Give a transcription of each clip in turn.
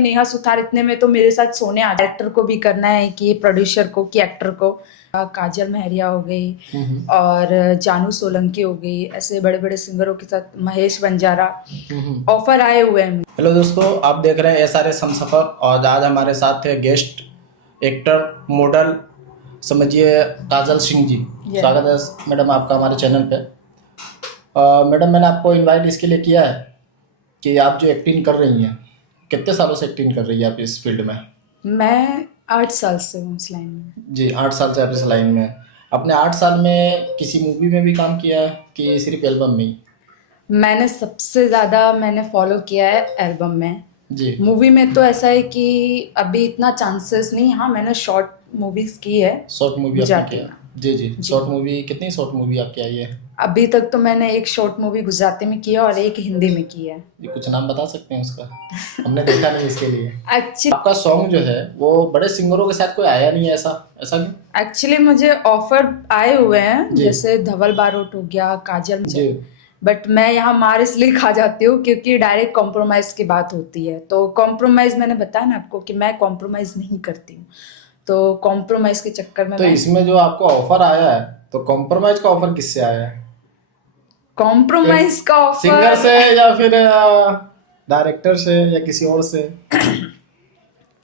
नेहा सुथार इतने में तो मेरे साथ सोने आ, डायरेक्टर को भी करना है कि प्रोड्यूसर को कि एक्टर को। काजल महरिया हो गई और जानू सोलंकी हो गई, ऐसे बड़े बड़े सिंगरों के साथ महेश बंजारा ऑफर आए हुए हैं। हेलो दोस्तों, आप देख रहे हैं SRS हमसफर और आज हमारे साथ है गेस्ट एक्टर मॉडल समझिए काजल सिंह जी। स्वागत है मैडम आपका हमारे चैनल पे। मैडम मैंने आपको इनवाइट इसके लिए किया है कि आप जो एक्टिंग कर रही हैं, कितने सालों से एक्टिंग कर रही है आप इस फील्ड में? मैं 8 साल से हूँ इस लाइन में। जी, 8 साल से आप इस लाइन में हैं। आपने 8 साल में किसी मूवी में भी काम किया है कि सिर्फ एल्बम में ही? मैंने सबसे ज़्यादा फॉलो किया है एल्बम में। जी। मूवी में तो ऐसा है कि अभी इतना चांसेस नहीं। हाँ, मैंने शॉर्ट मूवीज की है। शॉर्ट मूवी आपने गुजराती किया? में। जी। शॉर्ट मूवी कितनी शॉर्ट मूवी आपकी आई है? अभी तक तो मैंने एक शॉर्ट मूवी गुजराती में की है और एक हिंदी में की है। ये कुछ नाम बता सकते हैं उसका? हमने देखा नहीं इसके लिए। एक्चुअली आपका सॉन्ग जो है वो बड़े सिंगरों के साथ कोई आया नहीं है, ऐसा क्यों? एक्चुअली मुझे ऑफर आए हुए हैं, जी। जैसे धवल बारोट हो गया, काजल, जी। बट मैं यहाँ मार इसलिए खा जाती हूँ क्योंकि डायरेक्ट कॉम्प्रोमाइज की बात होती है। तो कॉम्प्रोमाइज, मैंने बताया ना आपको कि मैं कॉम्प्रोमाइज नहीं करती हूँ, तो कॉम्प्रोमाइज के चक्कर में तो इसमें जो आपको ऑफर आया है तो कॉम्प्रोमाइज का ऑफर किससे आया है? कॉम्प्रोमाइज का सिंगर ऑफर से या फिर डायरेक्टर से या किसी और से?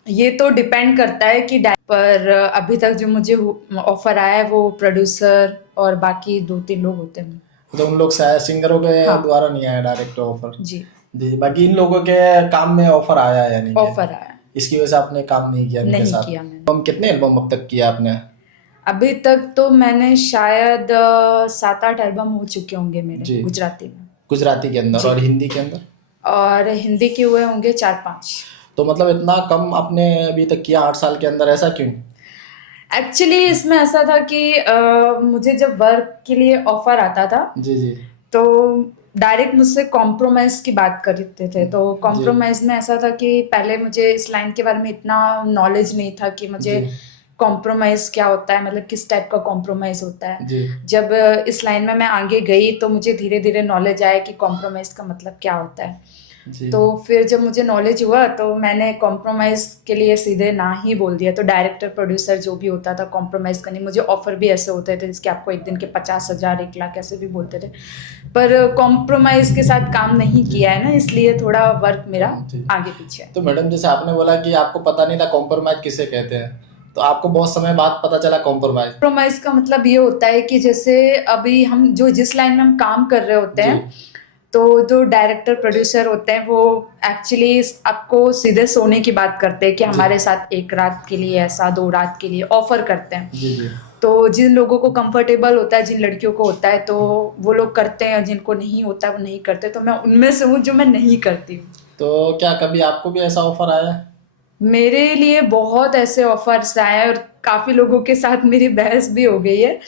ये तो डिपेंड करता है कि पर अभी तक जो मुझे ऑफर आया है वो प्रोड्यूसर और बाकी 2-3 लोग होते हैं। तो उन लोग से सिंगरों के हाँ। द्वारा नहीं आया डायरेक्ट ऑफर? जी। जी, बाकी इन लोगों के काम में ऑफर आया या नहीं? ऑफर आया। इसकी वजह से आपने काम नहीं किया इनके नहीं साथ? किया मैंने। हम कितने एल्बम अब तक किया आपने? अभी तक तो मैंने शायद 7-8 एल्बम हो चुके होंगे मेरे गुजराती में। गुजराती के अंदर और हिंदी के अंदर? और हिंदी के हुए होंगे 4-5। तो मतलब इतना कम आपने अभी तक किया 8 साल के अंदर, ऐसा क्यों? एक्चुअली इसमें ऐसा था कि मुझे जब वर्क के लिए ऑफर आता था जी तो डायरेक्ट मुझसे कॉम्प्रोमाइज की बात करते थे। तो कॉम्प्रोमाइज में ऐसा था कि पहले मुझे इस लाइन के बारे में इतना नॉलेज नहीं था कि मुझे कॉम्प्रोमाइज क्या होता है, मतलब किस टाइप का कॉम्प्रोमाइज होता है। जब इस लाइन में मैं आगे गई तो मुझे धीरे धीरे नॉलेज आया कि कॉम्प्रोमाइज का मतलब क्या होता है। तो फिर जब मुझे नॉलेज हुआ तो मैंने कॉम्प्रोमाइज के लिए सीधे ना ही बोल दिया। तो डायरेक्टर प्रोड्यूसर जो भी होता था कॉम्प्रोमाइज करनी, मुझे ऑफर भी ऐसे होते थे जिसके आपको एक दिन के 50,000 1 लाख ऐसे भी बोलते थे, पर कॉम्प्रोमाइज के साथ काम नहीं किया है ना, इसलिए थोड़ा वर्क मेरा आगे पीछे है। तो मैडम जैसे आपने बोला कि आपको पता नहीं था कॉम्प्रोमाइज किसे कहते हैं, तो आपको बहुत समय बाद पता चला कॉम्प्रोमाइज का मतलब ये होता है कि जैसे अभी हम जिस लाइन में हम काम कर रहे होते हैं तो जो डायरेक्टर प्रोड्यूसर होते हैं वो एक्चुअली आपको सीधे सोने की बात करते हैं कि हमारे साथ 1 रात के लिए ऐसा 2 रात के लिए ऑफर करते हैं। तो जिन लोगों को कंफर्टेबल होता है, जिन लड़कियों को होता है तो वो लोग करते हैं, जिनको नहीं होता वो नहीं करते। तो मैं उनमें से हूँ जो मैं नहीं करती हूँ। तो क्या कभी आपको भी ऐसा ऑफर आया? मेरे लिए बहुत ऐसे ऑफर्स आए हैं और काफी लोगों के साथ मेरी बहस भी हो गई है।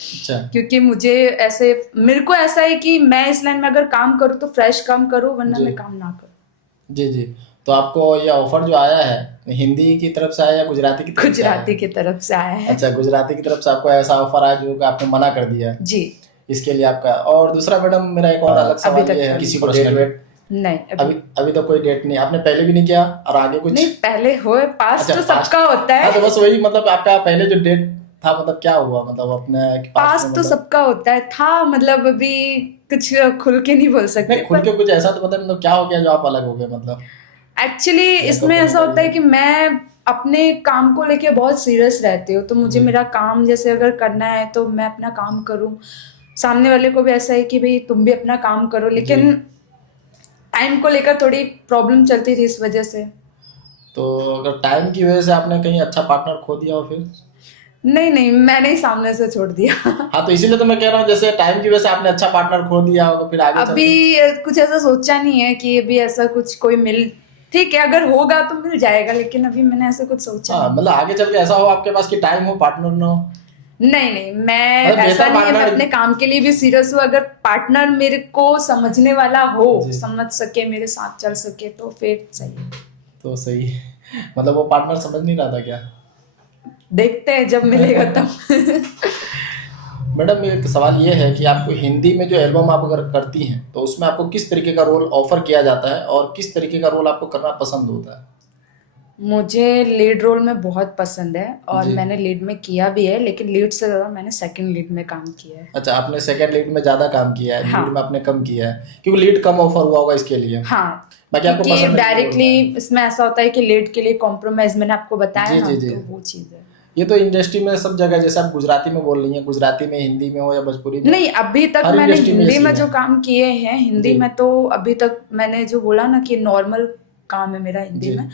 क्योंकि मेरे को ऐसा है कि मैं इस लाइन में अगर काम करूँ तो फ्रेश काम करूँ, वरना मैं काम ना करूँ। जी। तो आपको ये ऑफर जो आया है हिंदी की तरफ से आया या गुजराती की तरफ से? गुजराती की तरफ से आया है। अच्छा, गुजराती की तरफ से आपको ऐसा ऑफर आया जो आपने मना कर दिया? जी। इसके लिए आपका। और दूसरा मैडम मेरा एक और अलग सवाल ये है, किसी को डेट नहीं अभी तो कोई डेट नहीं, आपने पहले भी नहीं किया और आगे कुछ नहीं? पहले हो पास तो सबका होता है। तो बस वही, मतलब आपका पहले जो डेट था मतलब क्या हुआ, मतलब अपने पास तो सबका होता है था, मतलब अभी कुछ खुल के नहीं बोल सकते। खुल के कुछ ऐसा तो मतलब क्या हो गया जो आप अलग हो गए? मतलब एक्चुअली इसमें ऐसा होता है कि मैं अपने काम को लेके बहुत सीरियस रहती हूँ। तो मुझे मेरा काम जैसे अगर करना है तो मैं अपना काम करूँ। सामने वाले को भी ऐसा है कि भाई तुम भी अपना काम करो, लेकिन टाइम को लेकर थोड़ी प्रॉब्लम चलती थी इस वजह से। तो अगर टाइम की वजह से आपने कहीं अच्छा पार्टनर खो दिया हो फिर? नहीं, मैंने ही सामने से छोड़ दिया। हाँ, तो इसीलिए तो मैं कह रहा हूँ, जैसे टाइम की वजह से आपने अच्छा पार्टनर खो दिया हो तो फिर आगे अभी कुछ ऐसा सोचा नहीं है कि अभी ऐसा कुछ कोई ठीक है, अगर होगा तो मिल जाएगा, लेकिन अभी मैंने ऐसा कुछ सोचा। हाँ, मतलब आगे चल के ऐसा हो आपके पास कि टाइम हो पार्टनर ना हो? नहीं, मैं ऐसा नहीं है। मैं अपने काम के लिए भी सीरियस हूँ। अगर पार्टनर मेरे को समझने वाला हो, समझ सके, मेरे साथ चल सके तो फिर सही है। तो सही मतलब वो पार्टनर समझ नहीं रहा था क्या? देखते हैं जब मिलेगा तब। मैडम एक सवाल ये है कि आपको हिंदी में जो एल्बम आप अगर करती हैं तो उसमें आपको किस तरीके का रोल ऑफर किया जाता है और किस तरीके का रोल आपको करना पसंद होता है? मुझे लीड रोल में बहुत पसंद है और जी। मैंने लीड में किया भी है, लेकिन लीड से ज़्यादा मैंने सेकंड लीड में काम किया है। अच्छा, आपने सेकंड लीड में ज़्यादा काम किया है, लीड में हाँ आपने कम किया है, क्योंकि लीड कम ऑफर हुआ होगा इसके लिए। हाँ, बाकी आपको क्योंकि पसंद है लीड रोल डायरेक्टली में। इसमें ऐसा होता है कि लीड के लिए कॉम्प्रोमाइज मैंने आपको बताया जी ना, जी जी। तो वो चीज़ है। ये तो इंडस्ट्री में सब जगह, जैसे आप गुजराती में बोल रही हैं, गुजराती में, हिंदी में हो या भोजपुरी में, नहीं, अभी तक हर मैंने इंडस्ट्री में ये हिंदी में सीन जो है। काम किए हैं, हिंदी जी में तो अभी तक मैंने जो बोला ना कि नॉर्मल काम है मेरा हिंदी जी। में,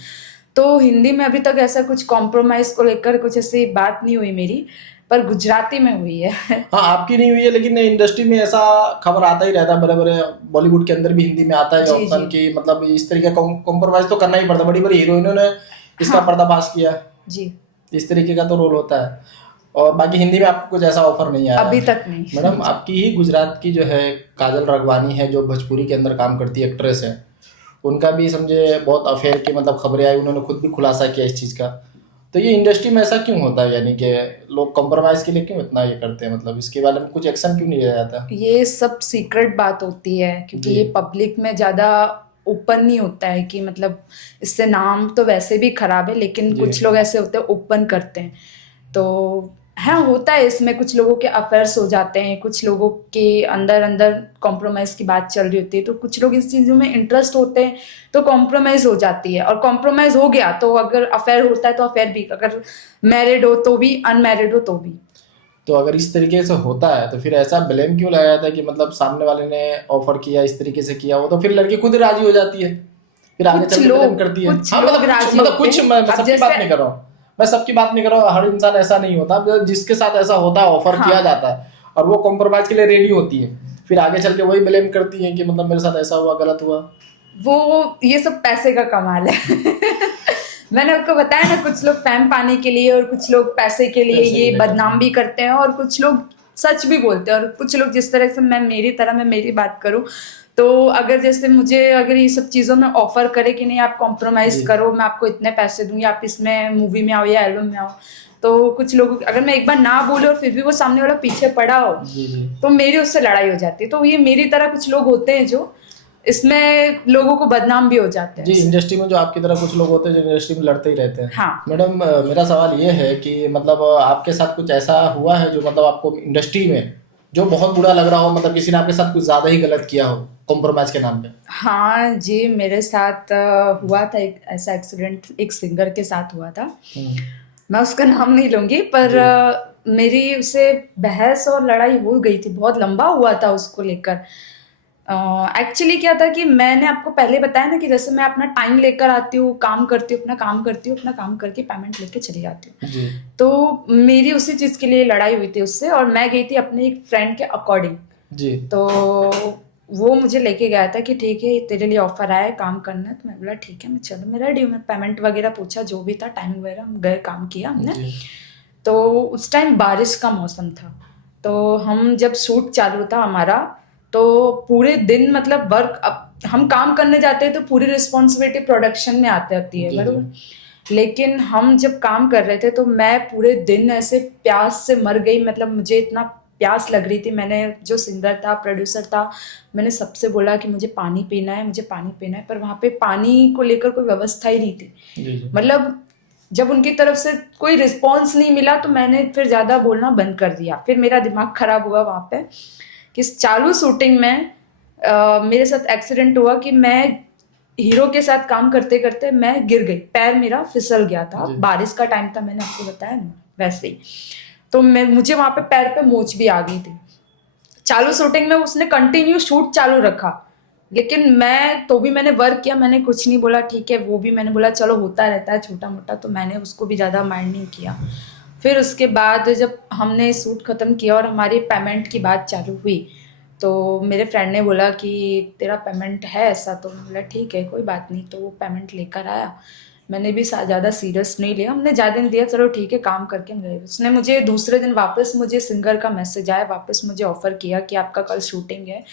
तो हिंदी में अभी तक ऐसा कुछ कॉम्प्रोमाइज को लेकर कुछ ऐसी बात नहीं हुई मेरी, पर गुजराती में हुई है। हाँ, आपकी नहीं हुई है, लेकिन इंडस्ट्री में ऐसा खबर आता ही रहता है, बड़े बड़े बॉलीवुड के अंदर भी हिंदी में आता है जी ऑप्शन जी। की, मतलब इस तरीके का कॉम्प्रोमाइज तो करना ही पड़ता है। बड़ी बड़ी हीरोइनों ने इसका हाँ पर्दाफाश किया, जी। इस तरीके का तो रोल होता है। और बाकी हिंदी में आपको कुछ ऐसा ऑफर नहीं आया अभी है। तक नहीं। मैडम, आपकी ही गुजरात की जो है काजल राघवानी है, जो भोजपुरी के अंदर काम करती है, एक्ट्रेस है, उनका भी समझे बहुत अफेयर की मतलब खबरें आई, उन्होंने खुद भी खुलासा किया इस चीज़ का। तो ये इंडस्ट्री में ऐसा क्यों होता है, यानी कि लोग कॉम्प्रोमाइज के लिए क्यों इतना ये करते हैं, मतलब इसके बारे में कुछ एक्शन क्यों नहीं लिया जाता? ये सब सीक्रेट बात होती है, क्योंकि जी ये पब्लिक में ज़्यादा ओपन नहीं होता है कि मतलब इससे नाम तो वैसे भी खराब है, लेकिन जी कुछ लोग ऐसे होते हैं ओपन करते हैं। तो हाँ, होता है इसमें, कुछ लोगों के अफेयर्स हो जाते हैं, कुछ लोगों के अंदर अंदर कॉम्प्रोमाइज़ की बात चल रही होती है, तो कुछ लोग इस चीज़ों में इंटरेस्ट होते हैं, तो कॉम्प्रोमाइज़ हो जाती है। और कॉम्प्रोमाइज़ हो गया तो अगर अफेयर होता है तो अफेयर भी, अगर मैरिड हो तो भी, अनमैरिड हो तो भी। तो अगर इस तरीके से होता है तो फिर ऐसा ब्लेम क्यों लगाया जाता है कि मतलब सामने वाले ने ऑफर किया, इस तरीके से किया, वो तो फिर लड़की खुद राजी हो जाती है, फिर आगे चल के ब्लेम करती है। कुछ हाँ, लोग मतलब राजी मतलब होते कुछ हैं। मैं अब सबकी बात जैसे, नहीं कर रहा हूँ, मैं सबकी बात नहीं कर रहा हूँ, हर इंसान ऐसा नहीं होता, मतलब जिसके साथ ऐसा होता है, ऑफर किया हाँ, जाता है और वो कॉम्प्रोमाइज के लिए रेडी होती है, फिर आगे चल के वही ब्लेम करती है कि मतलब मेरे साथ ऐसा हुआ, गलत हुआ। वो ये सब पैसे का कमाल है। मैंने आपको बताया ना, कुछ लोग फैम पाने के लिए और कुछ लोग पैसे के लिए पैसे के ये लिए करते बदनाम हैं। भी करते हैं, और कुछ लोग सच भी बोलते हैं। और कुछ लोग जिस तरह से, मैं मेरी तरह, मैं मेरी बात करूं तो अगर जैसे मुझे अगर ये सब चीज़ों में ऑफर करे कि नहीं आप कॉम्प्रोमाइज जी करो, मैं आपको इतने पैसे दूंगी, आप इसमें मूवी में आओ या एल्बम में आओ, तो कुछ लोग, अगर मैं एक बार ना बोले और फिर भी वो सामने वाला पीछे पड़ा हो, जी जी। तो मेरी उससे लड़ाई हो जाती है। तो ये मेरी तरह कुछ लोग होते हैं जो इसमें लोगों को बदनाम भी हो जाते हैं जी, इससे। इंडस्ट्री में जो आपकी तरह कुछ लोग होते हैं जो इंडस्ट्री में लड़ते ही रहते हैं। हाँ मैडम, मेरा सवाल ये है कि मतलब आपके साथ कुछ ऐसा हुआ है जो मतलब आपको इंडस्ट्री में जो बहुत बुरा लग रहा हो, मतलब किसी ने आपके साथ कुछ ज़्यादा ही गलत किया हो कॉम्प्रोमाइज़ के नाम पे? हाँ जी, मेरे साथ हुआ था एक ऐसा एक्सीडेंट, एक सिंगर के साथ हुआ था। हम्म, मैं उसका नाम नहीं लूंगी, पर जी मेरी उससे बहस और लड़ाई हो गई थी, बहुत लंबा हुआ था उसको लेकर। एक्चुअली क्या था कि मैंने आपको पहले बताया ना कि जैसे मैं अपना टाइम लेकर आती हूँ, काम करती हूँ, अपना काम करती हूँ, अपना काम करके पेमेंट लेके चली जाती हूँ। जी तो मेरी उसी चीज़ के लिए लड़ाई हुई थी उससे, और मैं गई थी अपने एक फ्रेंड के अकॉर्डिंग। जी तो वो मुझे लेके गया था कि ठीक है तेरे लिए ऑफर आया है, काम करना है। तो मैं बोला ठीक है, मैं चलो, मैं रेडी हूँ। मैं पेमेंट वगैरह पूछा, जो भी था, टाइम वगैरह, हम गए, काम किया हमने। जी तो उस टाइम बारिश का मौसम था, तो हम जब शूट चालू था हमारा, तो पूरे दिन मतलब वर्क, अब हम काम करने जाते हैं तो पूरी रिस्पॉन्सिबिलिटी प्रोडक्शन में आती होती है, जी जी बरोबर। लेकिन हम जब काम कर रहे थे तो मैं पूरे दिन ऐसे प्यास से मर गई, मतलब मुझे इतना प्यास लग रही थी। मैंने, जो सिंगर था, प्रोड्यूसर था, मैंने सबसे बोला कि मुझे पानी पीना है, मुझे पानी पीना है, पर वहाँ पे पानी को लेकर कोई व्यवस्था ही नहीं थी। जी जी मतलब जब उनकी तरफ से कोई रिस्पॉन्स नहीं मिला तो मैंने फिर ज़्यादा बोलना बंद कर दिया। फिर मेरा दिमाग खराब हुआ वहाँ पे कि चालू शूटिंग में मेरे साथ एक्सीडेंट हुआ कि मैं हीरो के साथ काम करते करते मैं गिर गई, पैर मेरा फिसल गया था। जी बारिश का टाइम था, मैंने आपको बताया ना, वैसे ही। तो मुझे वहाँ पे पैर पे मोच भी आ गई थी। चालू शूटिंग में उसने कंटिन्यू शूट चालू रखा, लेकिन मैं तो भी मैंने वर्क किया, मैंने कुछ नहीं बोला, ठीक है। वो भी मैंने बोला चलो होता रहता है छोटा मोटा, तो मैंने उसको भी ज़्यादा माइंड नहीं किया। फिर उसके बाद जब हमने शूट ख़त्म किया और हमारी पेमेंट की बात चालू हुई, तो मेरे फ्रेंड ने बोला कि तेरा पेमेंट है ऐसा, तो मैं बोला ठीक है कोई बात नहीं। तो वो पेमेंट लेकर आया, मैंने भी ज़्यादा सीरियस नहीं लिया, हमने ज़्यादा दिन दिया, चलो ठीक है, काम करके हम गए। उसने मुझे दूसरे दिन वापस, मुझे सिंगर का मैसेज आया, वापस मुझे ऑफ़र किया कि आपका कल शूटिंग है।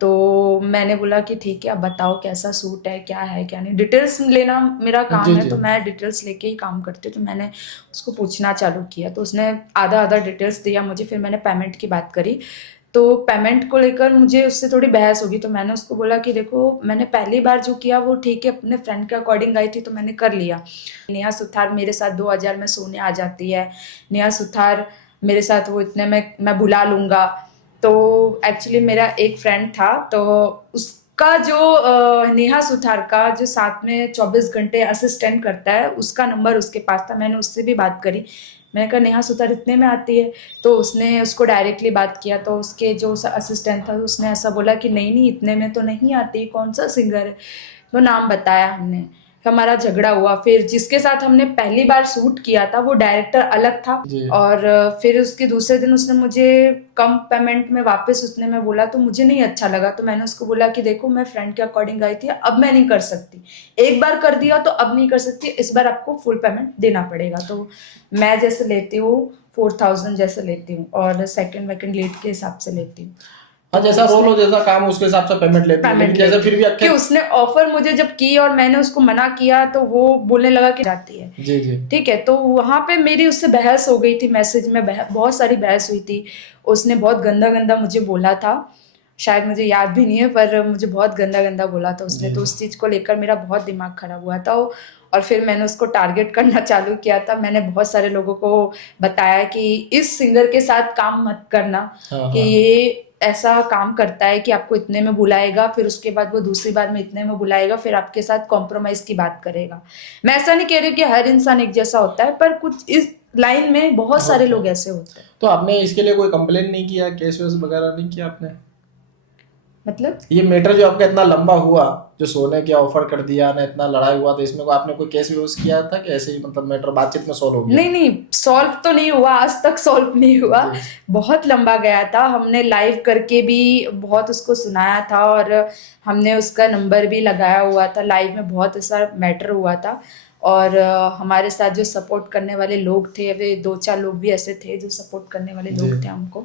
तो मैंने बोला कि ठीक है, अब बताओ कैसा सूट है, क्या है क्या नहीं, डिटेल्स लेना मेरा काम जी है, जी तो मैं डिटेल्स लेके ही काम करती हूँ। तो मैंने उसको पूछना चालू किया, तो उसने आधा आधा डिटेल्स दिया मुझे। फिर मैंने पेमेंट की बात करी, तो पेमेंट को लेकर मुझे उससे थोड़ी बहस होगी, तो मैंने उसको बोला कि देखो मैंने पहली बार जो किया वो ठीक है, अपने फ्रेंड के अकॉर्डिंग आई थी तो मैंने कर लिया। नेहा सुथार मेरे साथ 2000 में सोने आ जाती है, नेहा सुथार मेरे साथ वो इतने में मैं बुला लूँगा। तो एक्चुअली मेरा एक फ्रेंड था, तो उसका जो नेहा सुथार का जो साथ में 24 घंटे असिस्टेंट करता है उसका नंबर उसके पास था। मैंने उससे भी बात करी, मैंने कहा नेहा सुथार इतने में आती है, तो उसने उसको डायरेक्टली बात किया, तो उसके जो असिस्टेंट था उसने ऐसा बोला कि नहीं नहीं इतने में तो नहीं आती, कौन सा सिंगर है, तो नाम बताया हमने, हमारा झगड़ा हुआ। फिर जिसके साथ हमने पहली बार शूट किया था वो डायरेक्टर अलग था, और फिर उसके दूसरे दिन उसने मुझे कम पेमेंट में वापस उसने मैं बोला, तो मुझे नहीं अच्छा लगा। तो मैंने उसको बोला कि देखो मैं फ्रेंड के अकॉर्डिंग आई थी, अब मैं नहीं कर सकती, एक बार कर दिया तो अब नहीं कर सकती, इस बार आपको फुल पेमेंट देना पड़ेगा। तो मैं जैसे लेती हूँ 4000 जैसे लेती हूँ, और सेकंड लीड के हिसाब से लेती हूँ। हाँ, जैसा रोल हो जैसा काम उसके हिसाब से पेमेंट लेते हैं, लेकिन जैसे फिर भी कि उसने ऑफर मुझे जब की और मैंने उसको मना किया तो वो बोलने लगा कि जाती है। जी जी ठीक है, तो वहां पे मेरी उससे बहस हो गई थी, मैसेज में बहुत सारी बहस हुई थी। उसने बहुत गंदा गंदा मुझे बोला था, शायद मुझे याद भी नहीं है, पर मुझे बहुत गंदा गंदा बोला था उसने। तो उस चीज को लेकर मेरा बहुत दिमाग खराब हुआ था, और फिर मैंने उसको टारगेट करना चालू किया था। मैंने बहुत सारे लोगों को बताया कि इस सिंगर के साथ काम मत करना, कि ये ऐसा काम करता है कि आपको इतने में बुलाएगा, फिर उसके बाद वो दूसरी बार में इतने में बुलाएगा, फिर आपके साथ कॉम्प्रोमाइज की बात करेगा। मैं ऐसा नहीं कह रही कि हर इंसान एक जैसा होता है, पर कुछ इस लाइन में बहुत सारे लोग ऐसे होते हैं। तो आपने इसके लिए कोई कंप्लेन नहीं किया, केस वेस वगैरह नहीं किया आपने? मतलब ये मैटर जो आपका इतना लंबा हुआ, जो सोने की ऑफर कर दिया ना, इतना लड़ाई हुआ, तो इसमें को आपने कोई केस वेस किया था कि ऐसे ही मतलब मैटर बातचीत में सॉल्व हो गया? नहीं नहीं, सॉल्व तो नहीं हुआ, आज तक सॉल्व नहीं हुआ, बहुत लंबा गया था। हमने लाइव करके भी बहुत उसको सुनाया था, और हमने उसका नंबर भी लगाया हुआ था, लाइव में बहुत ऐसा मैटर हुआ था। और हमारे साथ जो सपोर्ट करने वाले लोग थे, वे 2-4 लोग भी ऐसे थे जो सपोर्ट करने वाले लोग थे हमको,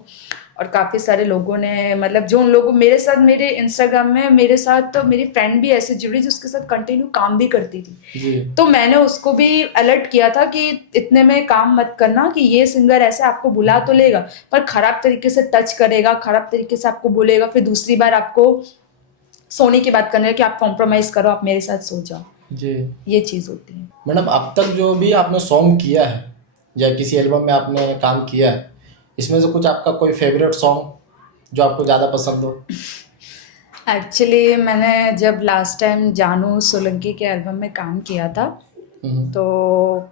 और काफ़ी सारे लोगों ने, मतलब जो उन लोगों मेरे साथ, मेरे इंस्टाग्राम में मेरे साथ तो मेरी फ्रेंड भी ऐसे जुड़ी जिसके साथ कंटिन्यू काम भी करती थी। तो मैंने उसको भी अलर्ट किया था कि इतने में काम मत करना, कि ये सिंगर ऐसे आपको बुला तो लेगा पर खराब तरीके से टच करेगा, खराब तरीके से आपको बोलेगा, फिर दूसरी बार आपको सोने की बात करने कि आप कॉम्प्रोमाइज करो, आप मेरे साथ सो जाओ जी, ये चीज़ होती है। मैडम, अब तक जो भी आपने सॉन्ग किया है या किसी एल्बम में आपने काम किया है, इसमें से कुछ आपका कोई फेवरेट सॉन्ग जो आपको ज़्यादा पसंद हो? एक्चुअली मैंने जब लास्ट टाइम जानू सोलंकी के एल्बम में काम किया था, तो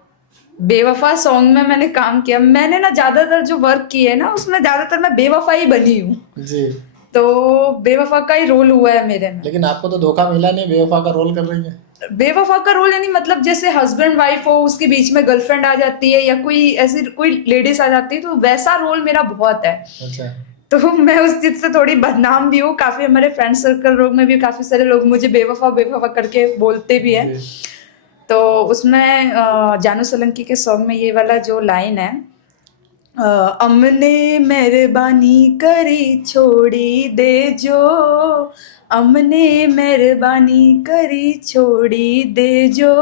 बेवफा सॉन्ग में मैंने काम किया। मैंने ना ज़्यादातर जो वर्क किए है ना, उसमें ज़्यादातर मैं बेवफा ही बनी हूँ जी। तो बेवफा का ही रोल हुआ है मेरे में। लेकिन आपको तो धोखा मिला नहीं, बेवफा का रोल कर रही है। बेवफा का रोल यानी मतलब जैसे हस्बैंड वाइफ हो, उसके बीच में गर्लफ्रेंड आ जाती है या कोई ऐसी कोई लेडीज आ जाती है, तो वैसा रोल मेरा बहुत है। अच्छा। तो मैं उस चीज से थोड़ी बदनाम भी हूँ, काफी हमारे फ्रेंड सर्कल लोग में भी काफी सारे लोग मुझे बेवफा बेवफा करके बोलते भी हैं। तो उसमें जानू सोलंकी के सॉन्ग में ये वाला जो लाइन है, अमने मेहरबानी करी छोड़ी दे जो, अमने मेहरबानी करी छोड़ी दे जो,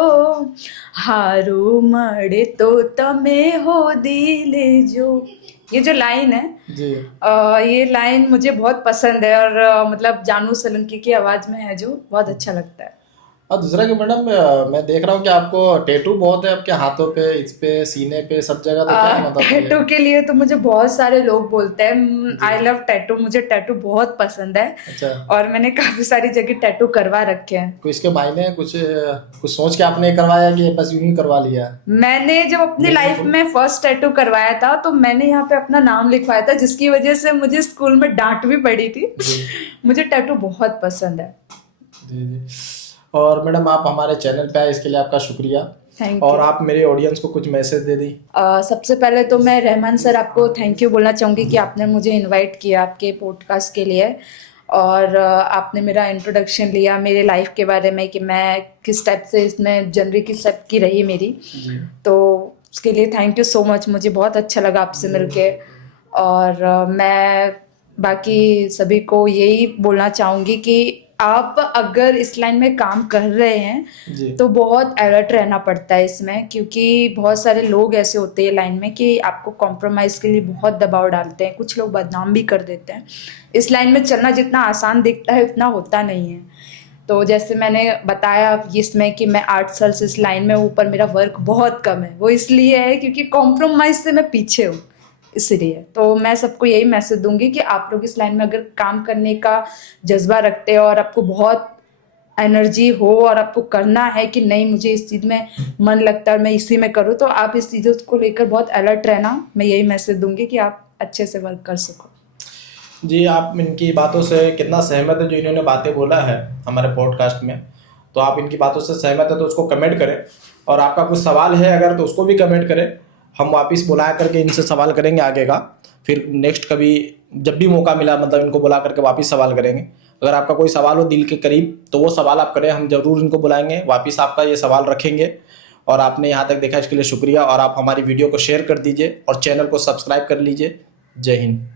हारू मड़े तो तमे हो दिले जो। ये जो लाइन है जी। ये लाइन मुझे बहुत पसंद है, और मतलब जानू सोलंकी की आवाज़ में है, जो बहुत अच्छा लगता है। और दूसरा कि मैडम, मैं देख रहा हूँ कि आपको टैटू बहुत है आपके हाथों पे, इस पे, सीने पे, सब जगह। तो क्या मतलब टैटू के लिए तो मुझे बहुत सारे लोग बोलते हैं, आई लव टैटू, मुझे टैटू बहुत पसंद है। अच्छा। और मैंने काफी सारी जगह टैटू करवा रखे हैं। कुछ इसके मायने, कुछ सोच के आपने करवाया कि बस यूं ही करवा लिया? मैंने जब अपनी लाइफ में फर्स्ट टैटू करवाया था, तो मैंने यहाँ पे अपना नाम लिखवाया था, जिसकी वजह से मुझे स्कूल में डांट भी पड़ी थी। मुझे टैटू बहुत पसंद है जी। और मैडम, आप हमारे चैनल पे आए, इसके लिए आपका शुक्रिया। और आप मेरे ऑडियंस को कुछ मैसेज दे दी। सबसे पहले तो मैं रहमान सर आपको थैंक यू बोलना चाहूँगी कि आपने मुझे इनवाइट किया आपके पॉडकास्ट के लिए, और आपने मेरा इंट्रोडक्शन लिया मेरे लाइफ के बारे में, कि मैं किस टाइप से इसमें जर्नी किस टाइप की रही मेरी। तो उसके लिए थैंक यू सो मच, मुझे बहुत अच्छा लगा आपसे मिलके। और मैं बाकी सभी को यही बोलना चाहूँगी कि आप अगर इस लाइन में काम कर रहे जी। हैं तो बहुत अलर्ट रहना पड़ता है इसमें, क्योंकि बहुत सारे लोग ऐसे होते हैं लाइन में कि आपको कॉम्प्रोमाइज़ के लिए बहुत दबाव डालते हैं, कुछ लोग बदनाम भी कर देते हैं। इस लाइन में चलना जितना आसान दिखता है उतना होता नहीं है। तो जैसे मैंने बताया इसमें कि मैं 8 साल से इस लाइन में हूँ, पर मेरा वर्क बहुत कम है। वो इसलिए है क्योंकि कॉम्प्रोमाइज़ से मैं पीछे हूँ, इसलिए। तो मैं सबको यही मैसेज दूंगी कि आप लोग इस लाइन में अगर काम करने का जज्बा रखते हो और आपको बहुत एनर्जी हो और आपको करना है कि नहीं मुझे इस चीज़ में मन लगता है और मैं इसी में करूँ, तो आप इस चीज़ों को लेकर बहुत अलर्ट रहना। मैं यही मैसेज दूंगी कि आप अच्छे से वर्क कर सको। जी, आप इनकी बातों से कितना सहमत है जो इन्होंने बातें बोला है हमारे पॉडकास्ट में? तो आप इनकी बातों से सहमत है तो उसको कमेंट करें, और आपका कुछ सवाल है अगर तो उसको भी कमेंट करें। हम वापस बुला करके इनसे सवाल करेंगे आगे का, फिर नेक्स्ट कभी जब भी मौका मिला मतलब इनको बुला करके वापस सवाल करेंगे। अगर आपका कोई सवाल हो दिल के करीब तो वो सवाल आप करें, हम ज़रूर इनको बुलाएंगे, वापस आपका ये सवाल रखेंगे। और आपने यहाँ तक देखा इसके लिए शुक्रिया, और आप हमारी वीडियो को शेयर कर दीजिए और चैनल को सब्सक्राइब कर लीजिए। जय हिंद।